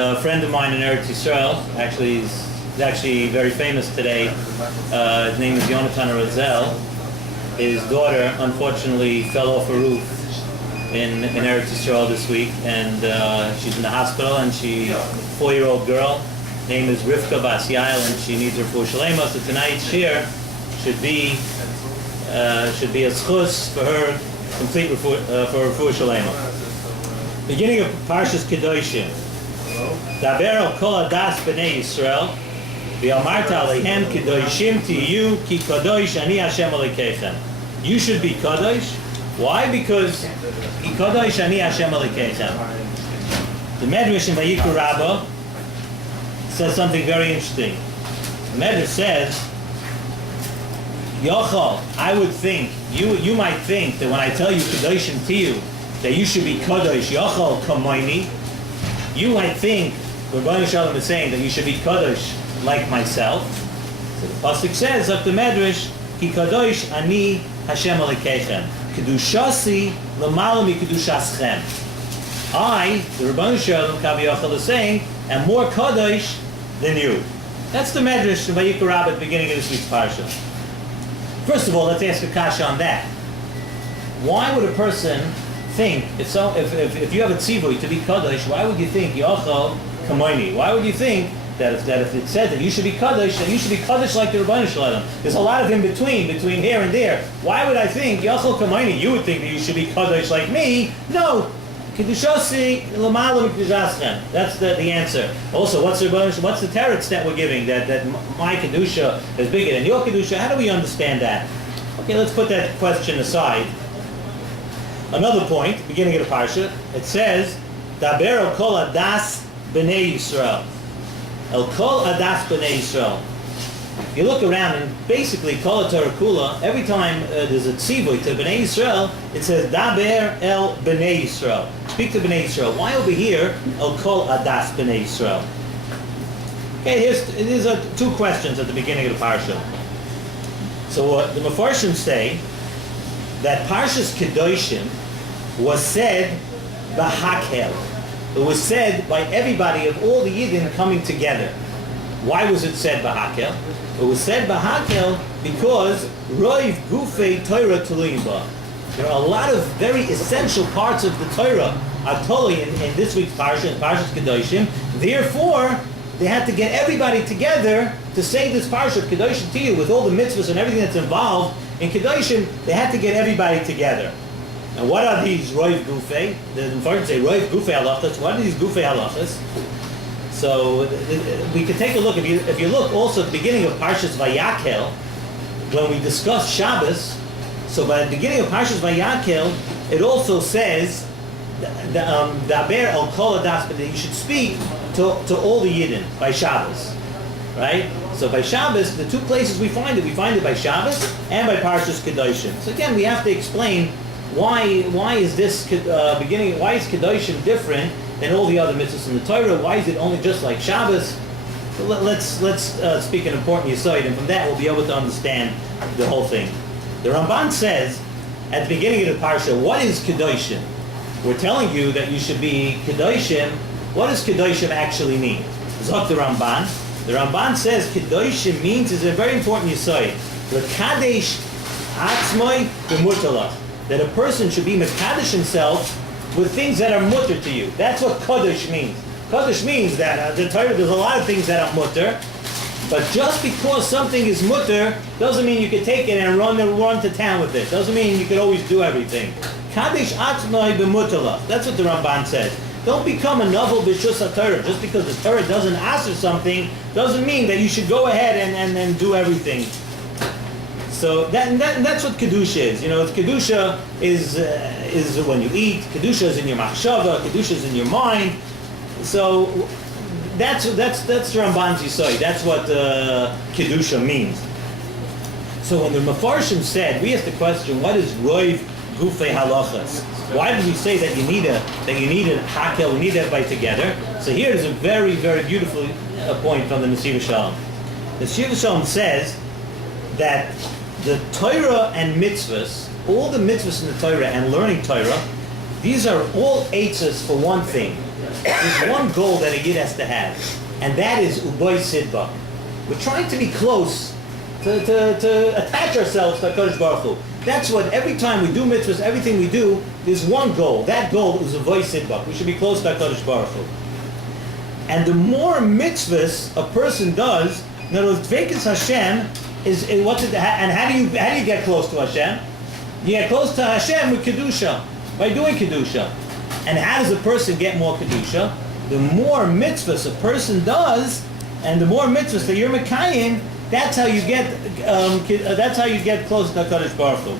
A friend of mine in Eretz Yisrael, he's actually very famous today. His name is Yonatan Razel. His daughter unfortunately fell off a roof in Eretz Yisrael this week, and she's in the hospital, and she's a 4-year-old girl. Name is Rivka Bas Yael, and she needs her Shiur Achrei Mos. So tonight's Shiur should be a S.S.S. for her, complete for her Shiur Achrei Mos. Beginning of Parshas Kedoshim. Daber al kol adas b'nei Yisrael v'amarta alehem kedoshim tiyu ki kadosh ani Hashem Elokeichem. You should be kadosh. Why? Because ki kadosh ani Hashem Elokeichem. The Medrash in Vayikra Rabbah says something very interesting. The Medrash says, Yochel, I would think, you might think that when I tell you kadoshim tiyu, that you should be kadosh, Yochel kamoini. You might think Rabbeinu Shalom is saying that you should be kadosh like myself. So the pasuk says of the Medrash, Ki kadosh ani Hashem Elokeichem, kedushasi l'mala mi kedushaschem. I, the Rabbeinu Shalom Kaviyachal, is saying, am more kadosh than you. That's the Medrash of Vayikra Rabbah at the beginning of this week's parsha. First of all, let's ask a kasha on that. Why would a person think, if you have a tzivui to be kadosh, why would you think Yochel kamoini? Why would you think that if it said that you should be kadosh, then you should be kadosh like the Rabbeinu Shalom? There's a lot of in between here and there. Why would I think Yochel kamoini? You would think that you should be kadosh like me. No. Kedushasi l'malu kedushaschem. That's the answer. Also, what's the teretz that we're giving that my kedusha is bigger than your kedusha? How do we understand that? Okay, let's put that question aside. Another point, beginning of the parsha, it says, Daber el kol adas b'nei Yisrael. El kol adas b'nei Yisrael. If you look around, and basically, kol Torah kula, every time there's a tzivui to b'nei Yisrael, it says, Daber el b'nei Yisrael. Speak to b'nei Yisrael. Why over here, el kol adas b'nei Yisrael? Okay, these are two questions at the beginning of the parsha. So the Mefarshim say that Parshas Kedoshim was said b'hakel. It was said by everybody of all the Yidden coming together. Why was it said b'hakel? It was said b'hakel because roiv gufei Torah tuluim ba. There are a lot of very essential parts of the Torah are totally in this week's parsha, in Parshas Kedoshim. Therefore, they had to get everybody together to say this parsha of Kedoshim to you with all the mitzvahs and everything that's involved. In Kedoshim, they had to get everybody together. And what are these roiv gufei? The Mefarshim say roiv gufei halachas. What are these gufei halachas? So we could take a look. If you look also at the beginning of Parshas Vayakel, when we discuss Shabbos, so by the beginning of Parshas Vayakel, it also says Daber el kol adas, that you should speak to all the Yidden by Shabbos, right? So by Shabbos, the two places we find it by Shabbos and by Parshas Kedoshim. So again, we have to explain why is this beginning? Why is Kedoshim different than all the other mitzvahs in the Torah? Why is it only just like Shabbos? So let's speak an important yesod, and from that we'll be able to understand the whole thing. The Ramban says at the beginning of the parsha, what is Kedoshim? We're telling you that you should be Kedoshim. What does Kedoshim actually mean? Zok the Ramban. The Ramban says Kedoshim means is a very important yesod. L'kadesh atzmoi b'mutala. That a person should be mekadesh himself with things that are mutter to you. That's what kadosh means. Kadosh means that the Torah, there's a lot of things that are mutter, but just because something is mutter doesn't mean you can take it and run to town with it. Doesn't mean you can always do everything. Kadesh atzmoi b'mutala. That's what the Ramban says. Don't become a novel b'shus HaTorah. Just because the Torah doesn't answer something doesn't mean that you should go ahead and do everything. So that's what Kedusha is. You know, Kedusha is when you eat. Kedusha is in your machshava. Kedusha is in your mind. So that's the Ramban's yesod. That's what Kedusha means. So when the Mefarshim said, we asked the question, what is roiv gufei halachas? Why did we say that you need a hakel? We need everybody together. So here is a very, very beautiful point from the Nesiv Shalom. The Nesiv Shalom says that the Torah and mitzvahs, all the mitzvahs in the Torah and learning Torah, these are all eitzes for one thing. there's one goal that a Yid has to have, and that is Uboy Sidbak. We're trying to be close, to attach ourselves to HaKadosh Baruch Hu. That's what, every time we do mitzvahs, everything we do, there's one goal. That goal is Uboy Sidbak. We should be close to HaKadosh Baruch Hu. And the more mitzvahs a person does, in other words, Dveikus Hashem is what's it, and how do you get close to Hashem? You get close to Hashem with Kedusha, by doing Kedusha. And how does a person get more Kedusha? The more mitzvahs a person does, and the more mitzvahs that you're Mekayim, that's how you get close to HaKadosh Baruch Hu.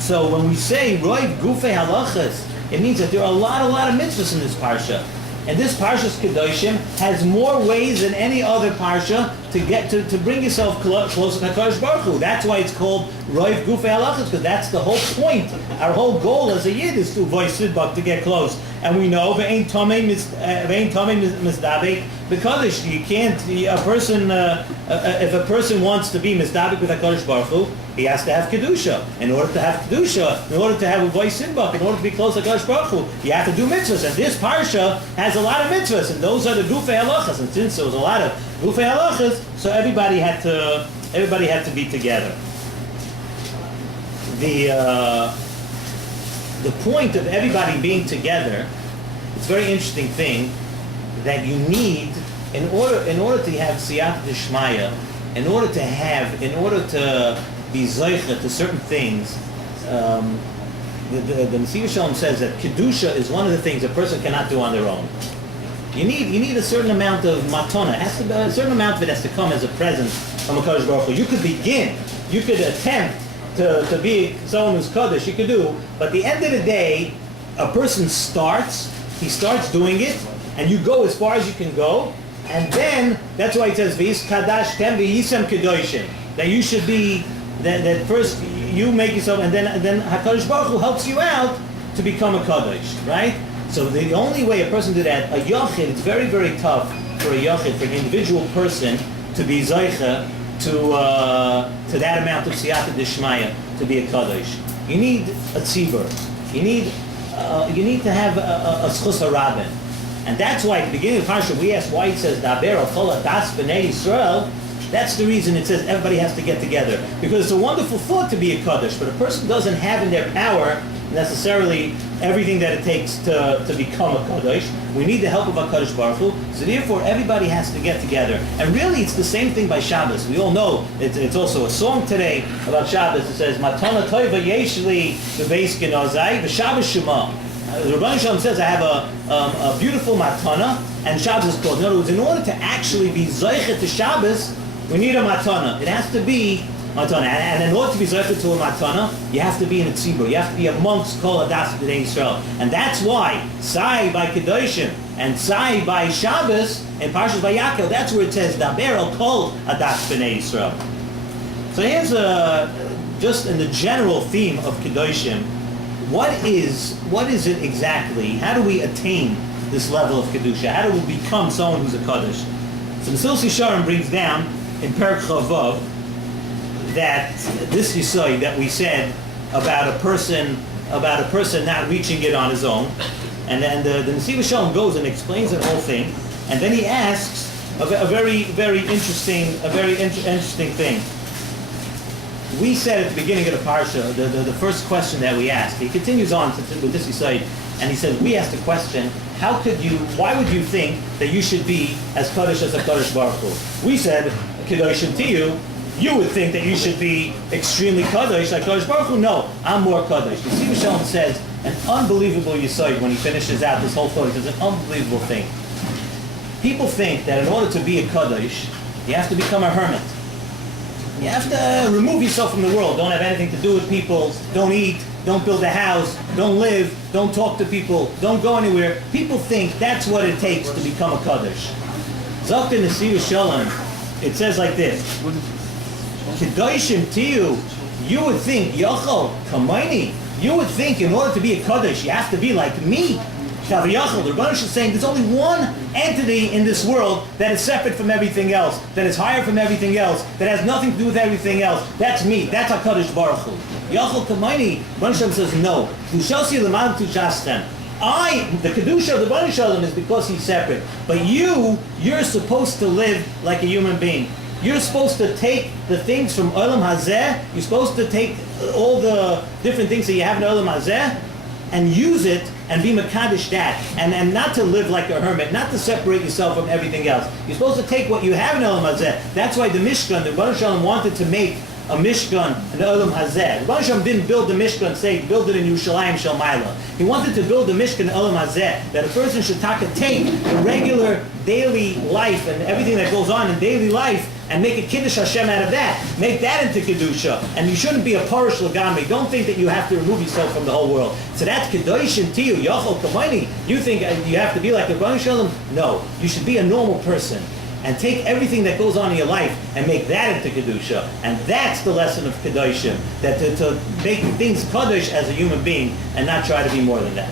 So when we say Roiv Gufei Halachas, it means that there are a lot of mitzvahs in this parsha. And this Parshas Kedoshim has more ways than any other parsha to get to bring yourself closer to HaKadosh Baruch Hu. That's why it's called Roiv Gufei Halachas, because that's the whole point. Our whole goal as a Yid is to voice Sidbak, to get close. And we know Ve'ein Tomei Mizdabek B'Kadosh. You can't. If a person wants to be Mizdabek with HaKadosh Baruch Hu, he has to have Kedusha. In order to have Kedusha, in order to have a voice Sidbak, in order to be close to HaKadosh Baruch Hu, you have to do mitzvahs. And this parsha has a lot of mitzvahs, and those are the Gufei Halachas. And since there was a lot of Gufei Halachas, so everybody had to be together. The point of everybody being together, it's a very interesting thing that you need in order to have siyata d'shmaya, in order to be zoicha to certain things. The Mesilas Shalom says that kedusha is one of the things a person cannot do on their own. You need a certain amount of matana. A certain amount of it has to come as a present from HaKadosh Baruch Hu. You could attempt to be someone who's Kaddish, you could do, but at the end of the day, a person starts doing it, and you go as far as you can go, and then, that's why it says, V'is Kadash Tem V'yisem Kedoshim, that you should be, that first you make yourself, and then HaKadosh Baruch Hu helps you out to become a Kaddish, right? So the only way a person did that, a Yachid, it's very, very tough for a Yachid, for an individual person, to be Zaycha, to that amount of siyata d'shmaya to be a kaddish. You need a tzibur. You need to have a schus harabim, and that's why at the beginning of the parsha we asked why it says daber al kol das b'nei Yisrael. That's the reason it says everybody has to get together, because it's a wonderful thought to be a kaddish, but a person doesn't have in their power necessarily everything that it takes to become a kaddish. We need the help of HaKadosh Baruch Hu, so therefore everybody has to get together. And really it's the same thing by Shabbos. We all know, it's also a song today about Shabbos. It says, Matana toiva yeshli bebeis genozai v'Shabbos shema. The Rebbeinu Shalom says, I have a beautiful matana, and Shabbos is called. In other words, in order to actually be zoichet to Shabbos, we need a matana. It has to be matana. And in order to be zoichet to a matana, you have to be in a tzibur. You have to be amongst kol adas b'nei Yisrael. And that's why, Sai by Kedoshim, and Sai by Shabbos, and Parshas Vayakel, that's where it says, Daber al kol adas b'nei Yisrael. So here's just in the general theme of Kedoshim, what is it exactly? How do we attain this level of Kedusha? How do we become someone who's a Kaddish? So Mesilas Yesharim brings down in Perek Chavav that this Yisod that we said about a person not reaching it on his own, and then the Mesilas Shalom goes and explains the whole thing, and then he asks a very interesting thing. We said at the beginning of the parsha, the first question that we asked, he continues on with this Yisod, and he says, we asked the question, why would you think that you should be as Kaddish as a Kaddish Baruch Hu? We said, Kedoshim to you would think that you should be extremely Kaddish like Kaddish Baruch Hu. No, I'm more Kaddish. The Mesilas Shalom says an unbelievable Yisod when he finishes out this whole thought. He says an unbelievable thing. People think that in order to be a Kaddish, you have to become a hermit. You have to remove yourself from the world. Don't have anything to do with people. Don't eat. Don't build a house. Don't live. Don't talk to people. Don't go anywhere. People think that's what it takes to become a Kaddish. Zok in the Mesilas Shalom, it says like this. Kedoshim tiyu, you would think, Yochel, Kamaini, you would think in order to be a Kaddish, you have to be like me. Shav Yochel, the Rebbeinu is saying there's only one entity in this world that is separate from everything else, that is higher from everything else, that has nothing to do with everything else. That's me. That's HaKadosh Baruch Hu. Yochel Kamaini, Rebbeinu says no. the Kedusha of the Bnei Shalom is because he's separate. But you're supposed to live like a human being. You're supposed to take the things from Olam Hazeh, you're supposed to take all the different things that you have in Olam Hazeh and use it and be Mekadosh that. And not to live like a hermit, not to separate yourself from everything else. You're supposed to take what you have in Olam Hazeh. That's why the Mishkan, the Bnei Shalom wanted to make a Mishkan in Olam Hazeh. The Bnei Shalom didn't build the Mishkan, say, build it in Yerushalayim Shel Maila. He wanted to build the Mishkan in Olam Hazeh, that a person should take the regular daily life and everything that goes on in daily life and make a Kiddush Hashem out of that. Make that into Kedusha. And you shouldn't be a Parish Lagami. Don't think that you have to remove yourself from the whole world. So that's Kedoshim to you. Yachol Kamayni. You think you have to be like the Bnei Shalom? No. You should be a normal person. And take everything that goes on in your life and make that into Kedusha. And that's the lesson of Kedoshim. That to make things Kadosh as a human being and not try to be more than that.